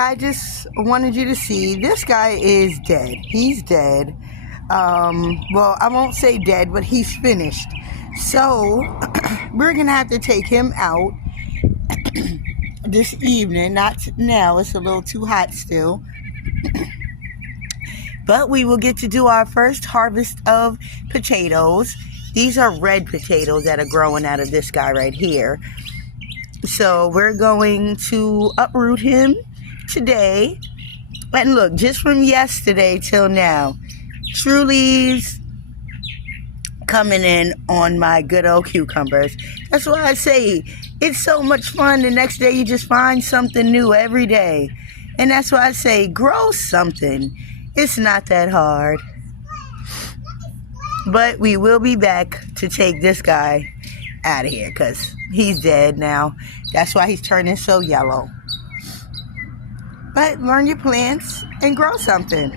I just wanted you to see this guy is dead. He's dead. Well, I won't say dead, but he's finished. So we're gonna have to take him out this evening. Not now. It's a little too hot still. But we will get to do our first harvest of potatoes. These are red potatoes that are growing out of this guy right here. So we're going to uproot him today. And look, just from yesterday till now, Truly's coming in on my good old cucumbers. That's why I say it's so much fun. The next day you just find something new every day. And that's why I say grow something. It's not that hard. But we will be back to take this guy out of here because he's dead now. That's why he's turning so yellow. But learn your plants and grow something.